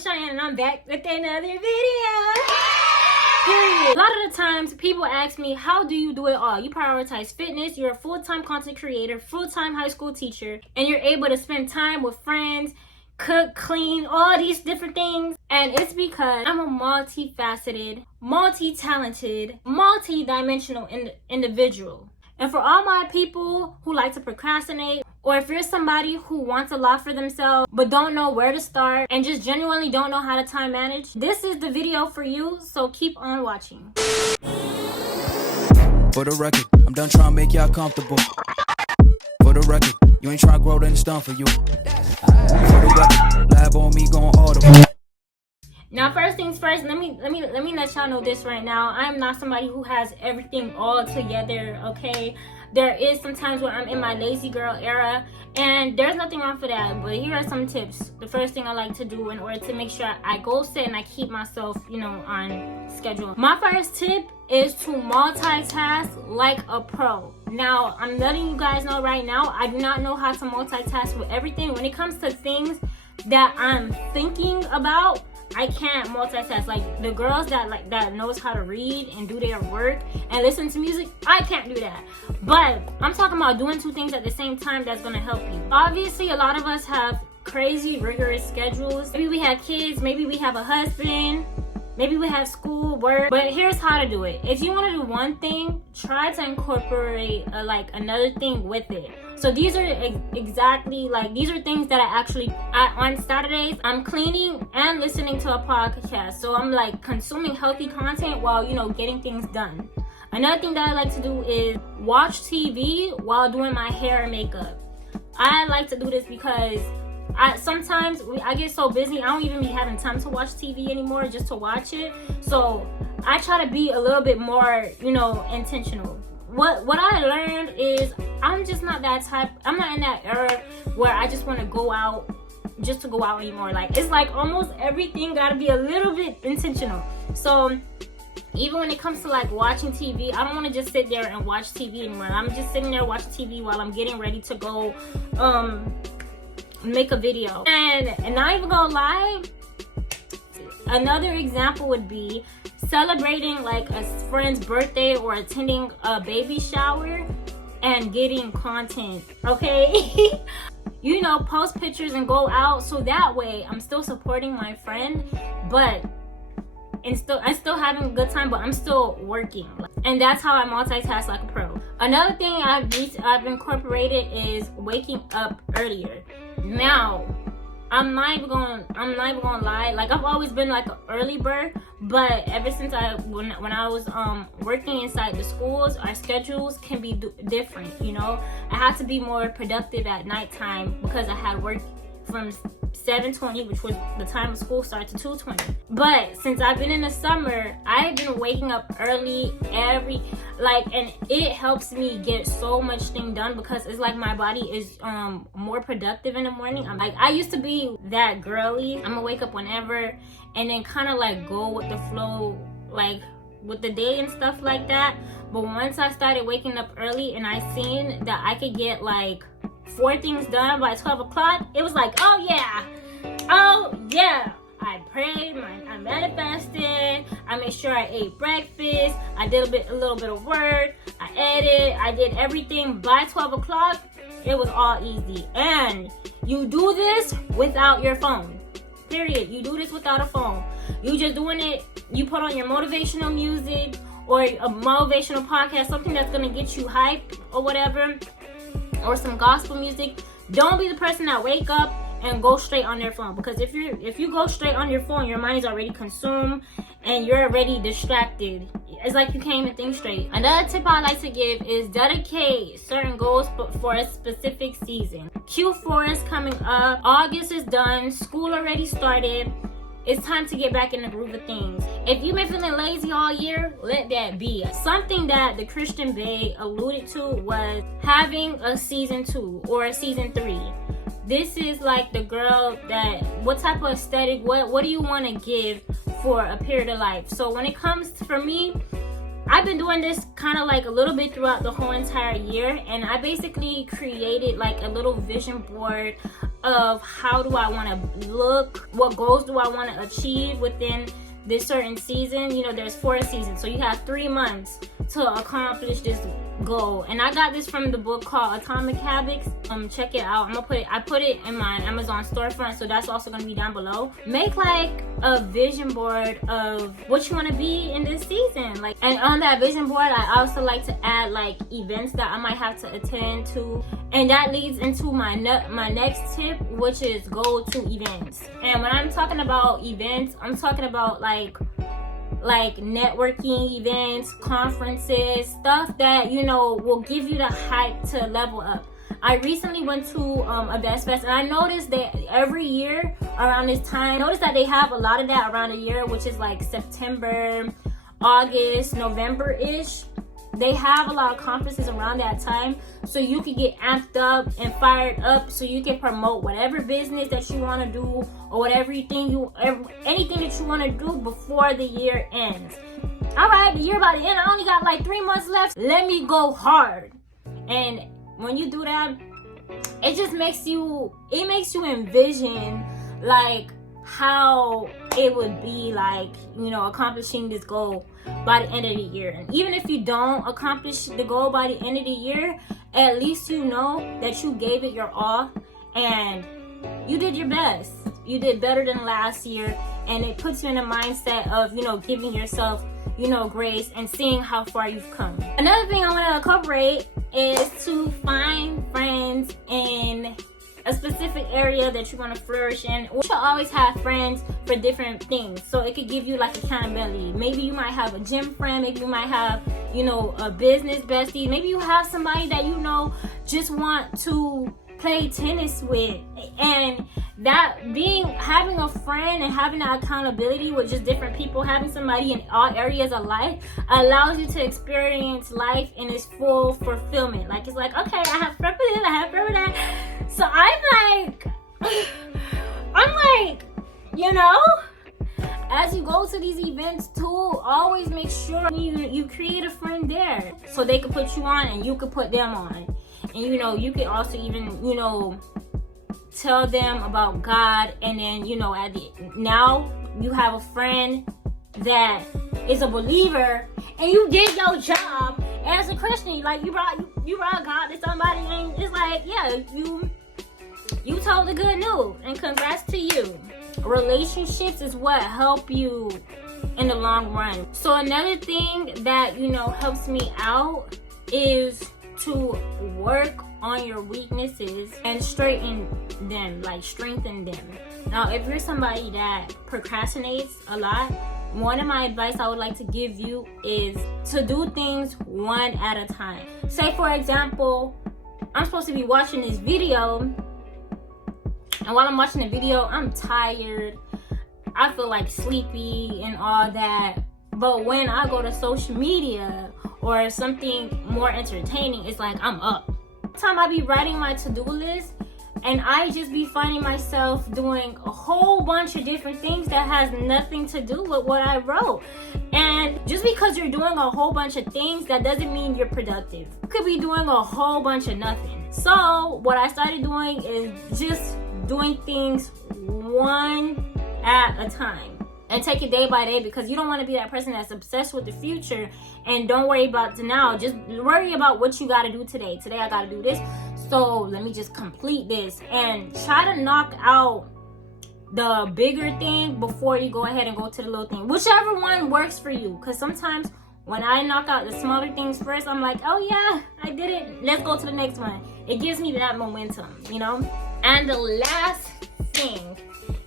Cheyenne and I'm back with another video. Period. A lot of the times people ask me, how do you do it all? You prioritize fitness, you're a full-time content creator, full-time high school teacher, and you're able to spend time with friends, cook, clean, all these different things. And it's because I'm a multifaceted, multi-talented, multi-dimensional individual. And for all my people who like to procrastinate, or if you're somebody who wants a lot for themselves but don't know where to start and just genuinely don't know how to time manage, this is the video for you, so keep on watching. For the record, I'm done trying to make y'all comfortable. For the record, you ain't trying to grow, then it's done for you. For the record, lab on me going audible. Now, first things first, let me let y'all know this right now. I'm not somebody who has everything all together, okay? There is some times where I'm in my lazy girl era, and there's nothing wrong for that, but here are some tips. The first thing I like to do in order to make sure I go set and I keep myself, on schedule. My first tip is to multitask like a pro. Now, I'm letting you guys know right now, I do not know how to multitask with everything. When it comes to things that I'm thinking about, I can't multitask. Like the girls that knows how to read and do their work and listen to music, I can't do that. But I'm talking about doing two things at the same time that's gonna help you. Obviously, a lot of us have crazy, rigorous schedules. Maybe we have kids, maybe we have a husband, maybe we have school, work. But here's how to do it. If you want to do one thing, try to incorporate another thing with it. So these are these are things that on Saturdays, I'm cleaning and listening to a podcast. So I'm consuming healthy content while, getting things done. Another thing that I like to do is watch TV while doing my hair and makeup. I like to do this because sometimes I get so busy, I don't even be having time to watch TV anymore just to watch it. So I try to be a little bit more, intentional. What I learned is I'm just not that type. I'm not in that era where I just want to go out just to go out anymore. It's almost everything got to be a little bit intentional. So even when it comes to watching TV, I don't want to just sit there and watch TV anymore. I'm just sitting there watching TV while I'm getting ready to go make a video. And not even gonna lie, another example would be celebrating a friend's birthday or attending a baby shower and getting content, okay? Post pictures and go out, so that way I'm still supporting my friend, but I'm still having a good time, but I'm still working. And that's how I multitask like a pro. Another thing I've incorporated is waking up earlier. Now, I'm not even gonna lie. I've always been an early bird, but ever since when I was working inside the schools, our schedules can be different. I had to be more productive at nighttime because I had work from 7:20, which was the time of school start, to 2:20. But since I've been in the summer, I've been waking up early and it helps me get so much thing done because it's my body is more productive in the morning. I used to be that girly. I'm gonna wake up whenever and then kind of go with the flow, with the day and stuff like that. But once I started waking up early and I seen that I could get 4 things done by 12 o'clock, it was oh yeah, I prayed, I manifested, I made sure I ate breakfast, I did a little bit of work, I edited, I did everything by 12 o'clock. It was all easy. And you do this without your phone, period. You do this without a phone. You just doing it, you put on your motivational music or a motivational podcast, something that's gonna get you hype or whatever, or some gospel music. Don't be the person that wake up and go straight on their phone, because if you go straight on your phone, your mind is already consumed and you're already distracted. It's you can't even think straight. Another tip I like to give is dedicate certain goals for a specific season. Q4 is coming up, August is done, school already started. It's time to get back in the groove of things. If you've been feeling lazy all year, let that be. Something that the Christian Bae alluded to was having a season 2 or a season 3. This is the girl that, what type of aesthetic, what do you want to give for a period of life? So when it comes for me, I've been doing this kind of a little bit throughout the whole entire year, and I basically created a little vision board of how do I want to look, what goals do I want to achieve within this certain season. You know, there's 4 seasons, so you have 3 months to accomplish this goal. And I got this from the book called Atomic Habits. Check it out. I put it in my Amazon storefront, so that's also going to be down below. Make like a vision board of what you want to be in this season, like, and on that vision board I also like to add like events that I might have to attend to, and that leads into my next tip, which is go to events. And when I'm talking about events, I'm talking about like networking events, conferences, stuff that, you know, will give you the hype to level up. I recently went to a Best Fest, and I noticed that every year around this time, I noticed that they have a lot of that around the year, which is like September, August, November-ish. They have a lot of conferences around that time, so you can get amped up and fired up, so you can promote whatever business that you want to do, or whatever anything that you want to do before the year ends. All right, the year about to end. I only got like 3 months left. Let me go hard. And when you do that, it just makes you envision like how it would be like, you know, accomplishing this goal by the end of the year. And even if you don't accomplish the goal by the end of the year, at least you know that you gave it your all and you did your best. You did better than last year, and it puts you in a mindset of, you know, giving yourself, you know, grace and seeing how far you've come. Another thing I want to incorporate is to find friends in a specific area that you want to flourish in. We should always have friends for different things, so it could give you like accountability. Maybe you might have a gym friend, maybe you might have, you know, a business bestie, maybe you have somebody that, you know, just want to play tennis with. And that having a friend and having that accountability with just different people, having somebody in all areas of life, allows you to experience life in its full fulfillment. Like, it's like, okay, I have fun with this, I have fun with that. So I'm like, you know, as you go to these events too, always make sure you create a friend there, so they can put you on and you can put them on. And, you know, you can also even, you know, tell them about God. And then, you know, now you have a friend that is a believer, and you did your job as a Christian. Like, you brought God to somebody, and it's like, yeah, you told the good news, and congrats to you. Relationships is what help you in the long run. So another thing that, you know, helps me out is to work on your weaknesses and strengthen them. Now, if you're somebody that procrastinates a lot, one of my advice I would like to give you is to do things one at a time. Say, for example, I'm supposed to be watching this video, and while I'm watching the video, I'm tired, I feel like sleepy and all that. But when I go to social media or something more entertaining, it's like I'm up. Time I be writing my to-do list, and I just be finding myself doing a whole bunch of different things that has nothing to do with what I wrote. And just because you're doing a whole bunch of things, that doesn't mean you're productive. You could be doing a whole bunch of nothing. So what I started doing is just doing things one at a time, and take it day by day, because you don't want to be that person that's obsessed with the future and don't worry about the now. Just worry about what you got to do today. Today I got to do this, so let me just complete this, and try to knock out the bigger thing before you go ahead and go to the little thing, whichever one works for you. Because sometimes when I knock out the smaller things first, I'm like, oh yeah, I did it, let's go to the next one. It gives me that momentum, you know. And the last thing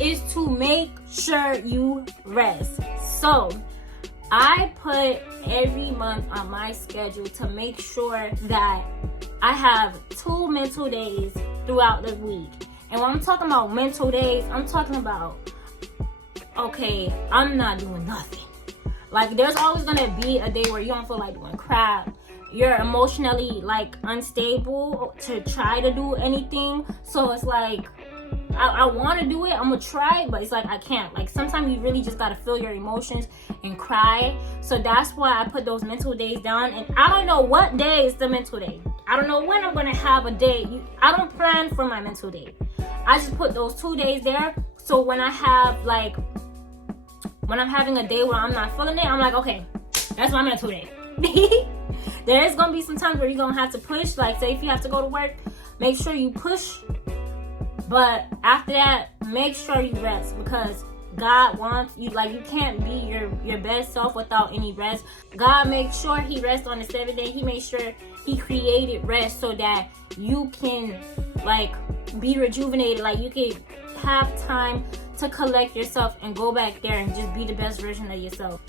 is to make sure you rest. So I put every month on my schedule to make sure that I have 2 mental days throughout the week. And when I'm talking about mental days, I'm talking about, okay, I'm not doing nothing. Like, there's always gonna be a day where you don't feel like doing crap. You're emotionally like unstable to try to do anything. So it's like, I want to do it, I'm gonna try it, but it's like I can't. Like, sometimes you really just gotta feel your emotions and cry. So that's why I put those mental days down. And I don't know what day is the mental day. I don't know when I'm gonna have a day. I don't plan for my mental day. I just put those 2 days there. So when I have like, when I'm having a day where I'm not feeling it, I'm like, okay, that's my mental day. There is gonna be some times where you're gonna have to push. Like, say if you have to go to work, make sure you push. But after that, make sure you rest, because God wants you, like, you can't be your best self without any rest. God makes sure he rests on the 7th day. He made sure he created rest so that you can, like, be rejuvenated. Like, you can have time to collect yourself and go back there and just be the best version of yourself.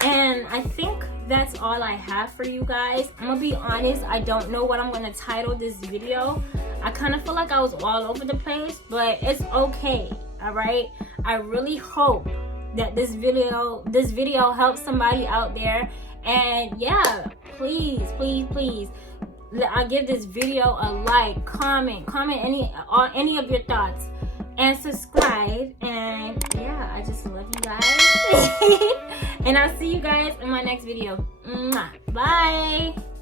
And I think that's all I have for you guys. I'm gonna be honest, I don't know what I'm gonna title this video. I kind of feel like I was all over the place, but it's okay. All right, I really hope that this video helps somebody out there. And yeah, please I'll give this video a like, comment any of your thoughts, and subscribe. And yeah, I just love you guys. And I'll see you guys in my next video. Mwah. Bye.